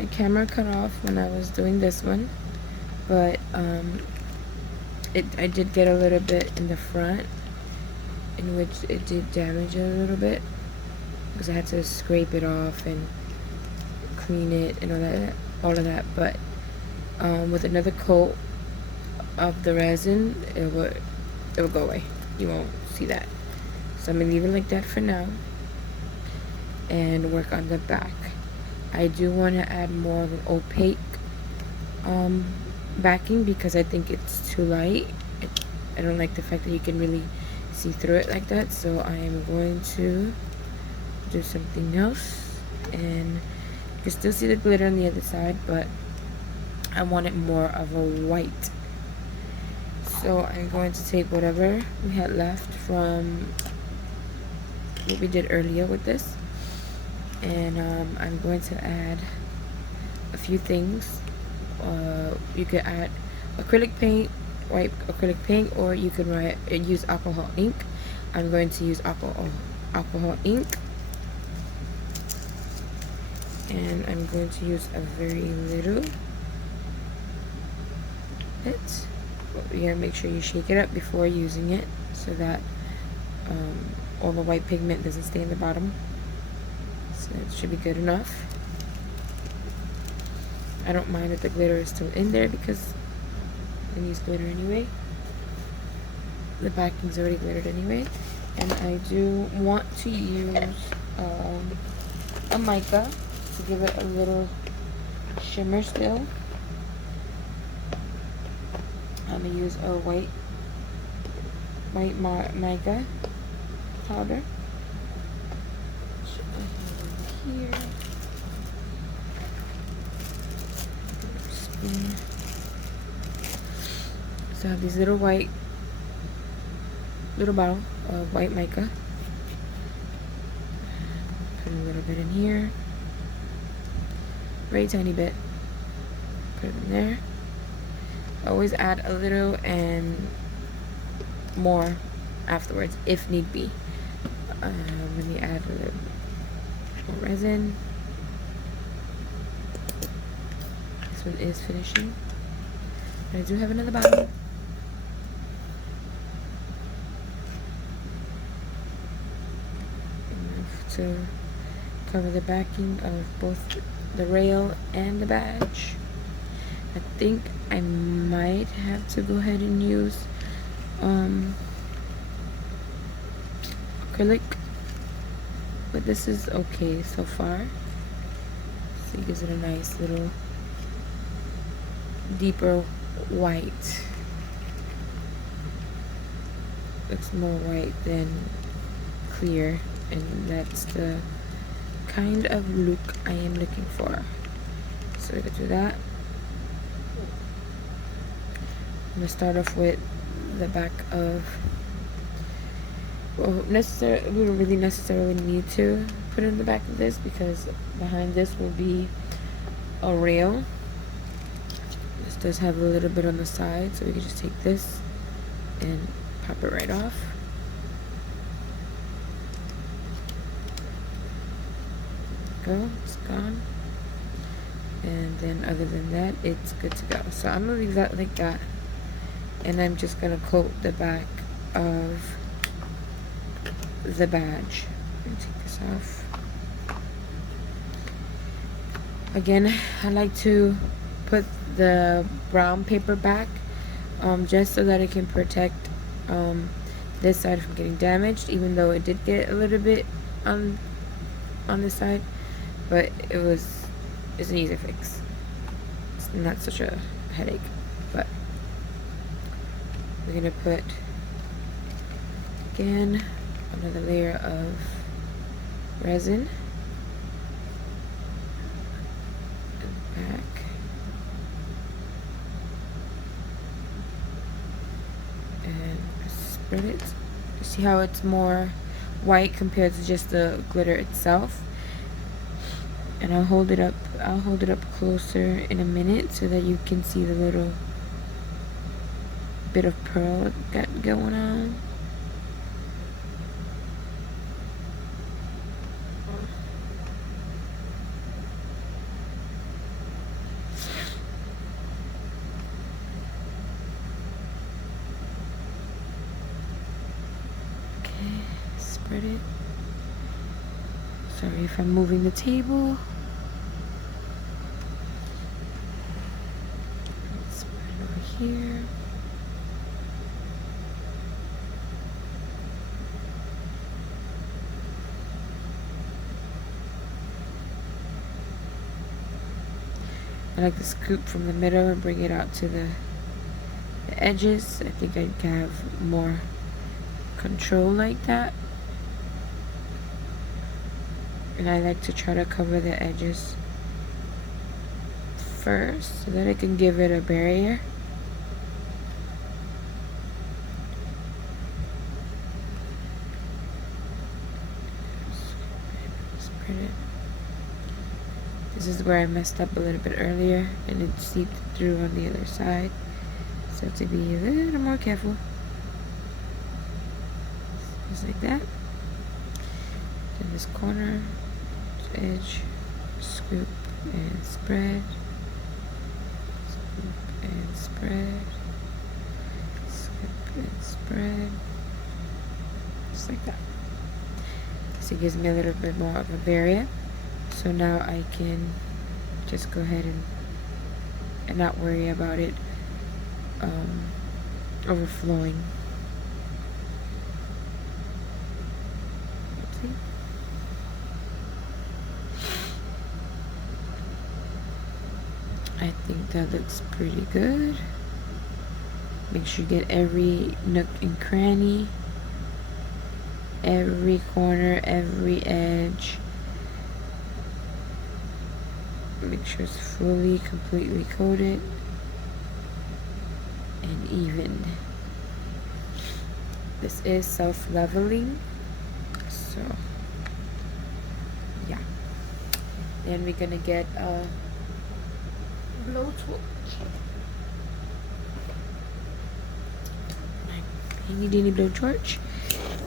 My camera cut off when I was doing this one, but I did get a little bit in the front, in which it did damage it a little bit, because I had to scrape it off and clean it and all of that. But with another coat of the resin, it will go away. You won't see that. So I'm gonna leave it like that for now and work on the back. I do want to add more of an opaque backing because I think it's too light. I don't like the fact that you can really see through it like that, so I am going to do something else. And you can still see the glitter on the other side, but I want it more of a white. So I'm going to take whatever we had left from what we did earlier with this, and I'm going to add a few things. You could add acrylic paint, white acrylic paint, or you could use alcohol ink. I'm going to use alcohol ink, and I'm going to use a very little bit. But you gotta make sure you shake it up before using it so that all the white pigment doesn't stay in the bottom. So it should be good enough. I don't mind if the glitter is still in there because I use glitter anyway. The backing's already glittered anyway. And I do want to use a mica to give it a little shimmer still. I'm gonna use a white mica powder. Here. So I have these little bottle of white mica. Put a little bit in here. Very tiny bit. Put it in there. Always add a little and more afterwards if need be. Let me add a little more resin. This one is finishing. I do have another bottle. Enough to cover the backing of both the rail and the badge. I think I might have to go ahead and use acrylic, but this is okay so far. So it gives it a nice little deeper white. Looks more white than clear, and that's the kind of look I am looking for. So we're gonna do that. I'm gonna start off with the back of, well, we don't really necessarily need to put it in the back of this because behind this will be a rail. This does have a little bit on the side, so we can just take this and pop it right off. Go, it's gone. And then other than that, it's good to go. So I'm gonna leave that like that, and I'm just gonna coat the back of the badge. I'm gonna take this off. Again, I like to put the brown paper back just so that it can protect this side from getting damaged, even though it did get a little bit on this side, but it's an easy fix. It's not such a headache. But we're gonna put again another layer of resin back. And spread it. See how it's more white compared to just the glitter itself. And I'll hold it up closer in a minute so that you can see the little bit of pearl got going on. spread it. Sorry if I'm moving the table. Spread it over here. I like to scoop from the middle and bring it out to the edges. I think I can have more control like that. And I like to try to cover the edges first so that I can give it a barrier. Spread it. This is where I messed up a little bit earlier and it seeped through on the other side. So I have to be a little more careful. Just like that. In this corner, edge, scoop and spread. Scoop and spread. Scoop and spread. Just like that. So it gives me a little bit more of a barrier. So now I can just go ahead and not worry about it overflowing. Oopsie. I think that looks pretty good. Make sure you get every nook and cranny, every corner, every edge. Make sure it's fully, completely coated and even. This is self-leveling, so yeah. Then we're gonna get a blowtorch. My handy dandy blowtorch,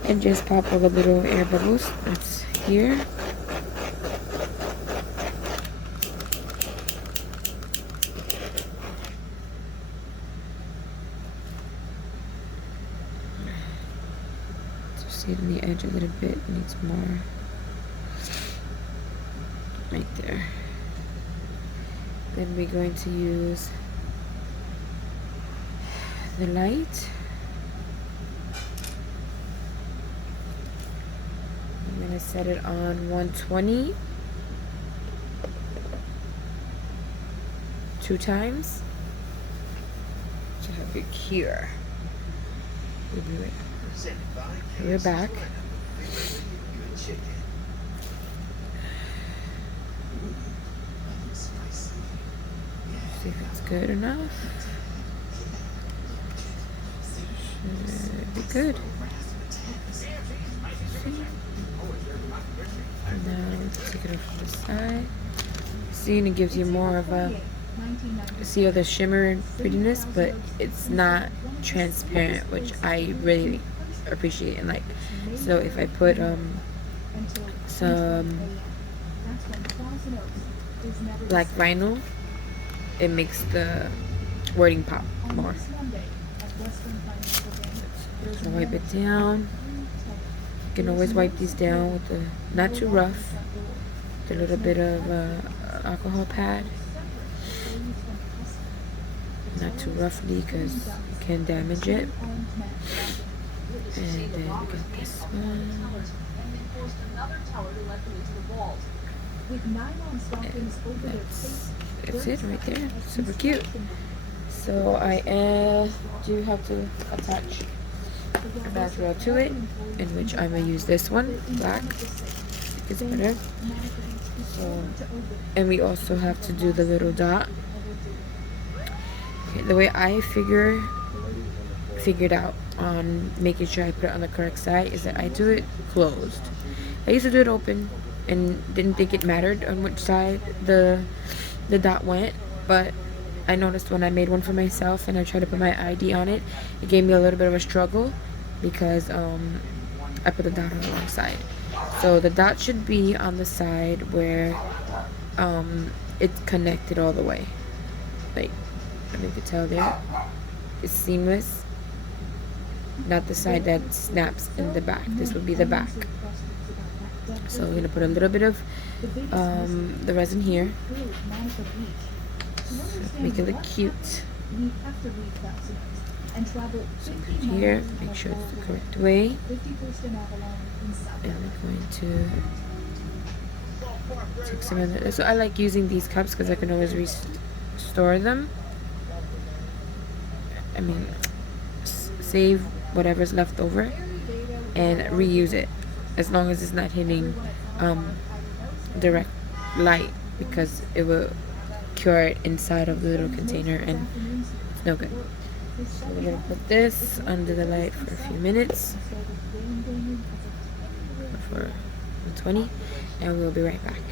and just pop all the little air bubbles that's here. See it on the edge a little bit, needs more. Right there. Then we're going to use the light. I'm going to set it on 120 2 times. To have it here. We'll do it. We're back. See if it's good enough. Should be good. And now take it off to the side. See, and it gives you more of a, see all the shimmer and prettiness, but it's not transparent, which I really appreciate and like. So if I put some black vinyl, it makes the wording pop more. So wipe it down. You can always wipe these down with the, not too rough, with a little bit of alcohol pad. Not too roughly because you can damage it. And then we got this one. That's it right there. Super cute. So I do have to attach a back rail to it, in which I'm going to use this one, black. It's better. So, and we also have to do the little dot. Okay, the way I figured out on making sure I put it on the correct side is that I do it closed. I used to do it open and didn't think it mattered on which side the dot went, but I noticed when I made one for myself and I tried to put my ID on it, it gave me a little bit of a struggle because I put the dot on the wrong side. So the dot should be on the side where it's connected all the way. Like, I think you can tell there. It's seamless. not the side that snaps in the back. This would be the back. So we're gonna put a little bit of the resin here, so make it look cute. So put it here, make sure it's the correct way, and we're going to take some of the, so I like using these cups because I can always restore them. I mean, save whatever's left over and reuse it, as long as it's not hitting direct light, because it will cure it inside of the little container and it's no good. So we're gonna put this under the light for a few minutes, for 20, and we'll be right back.